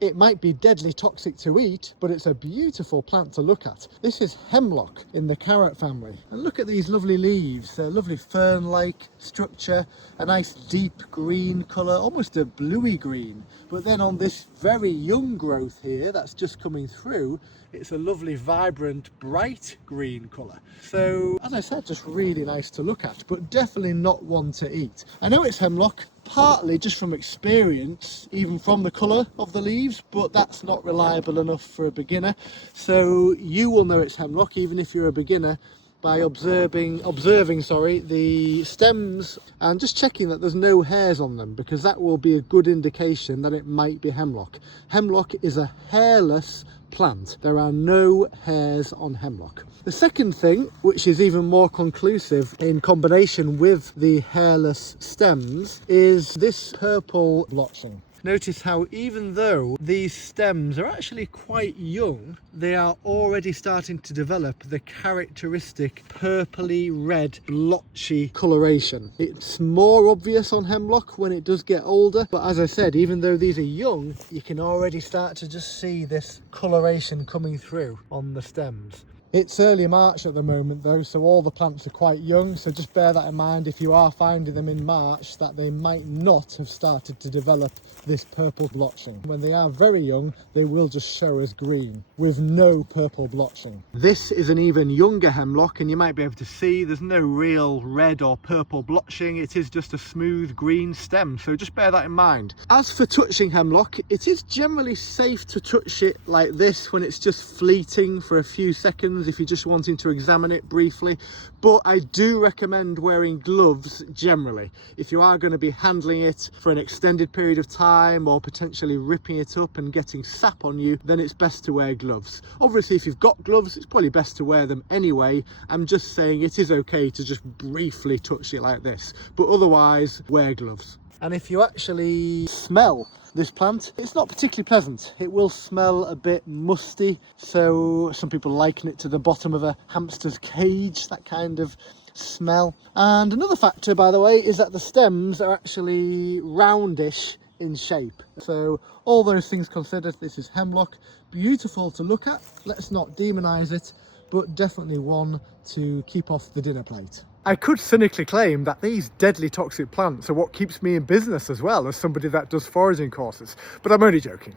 It might be deadly toxic to eat, but it's a beautiful plant to look at. This is Hemlock in the carrot family. And look at these lovely leaves, a lovely fern-like structure, a nice deep green colour, almost a bluey green. But then on this very young growth here that's just coming through, it's a lovely vibrant bright green colour. So as I said, just really nice to look at, but definitely not one to eat. I know it's hemlock, partly just from experience, even from the colour of the leaves, but that's not reliable enough for a beginner. So you will know it's hemlock even if you're a beginner by observing the stems and just checking that there's no hairs on them, because that will be a good indication that it might be hemlock. Hemlock is a hairless plant. There are no hairs on hemlock. The second thing, which is even more conclusive in combination with the hairless stems, is this purple blotching. Notice how even though these stems are actually quite young, they are already starting to develop the characteristic purpley red blotchy coloration. It's more obvious on hemlock when it does get older, but as I said, even though these are young, you can already start to just see this coloration coming through on the stems. It's early March at the moment though, so all the plants are quite young, so just bear that in mind if you are finding them in March, that they might not have started to develop this purple blotching. When they are very young, they will just show as green with no purple blotching. This is an even younger hemlock, and you might be able to see there's no real red or purple blotching. It is just a smooth green stem, so just bear that in mind. As for touching hemlock, it is generally safe to touch it like this when it's just fleeting for a few seconds, if you're just wanting to examine it briefly, but I do recommend wearing gloves generally. If you are going to be handling it for an extended period of time or potentially ripping it up and getting sap on you, then it's best to wear gloves. Obviously if you've got gloves, it's probably best to wear them anyway. I'm just saying it is okay to just briefly touch it like this, but otherwise wear gloves. And if you actually smell this plant, it's not particularly pleasant. It will smell a bit musty, so some people liken it to the bottom of a hamster's cage, that kind of smell. And another factor, by the way, is that the stems are actually roundish in shape. So all those things considered, this is hemlock. Beautiful to look at. Let's not demonize it, but definitely one to keep off the dinner plate. I could cynically claim that these deadly toxic plants are what keeps me in business as well, as somebody that does foraging courses, but I'm only joking.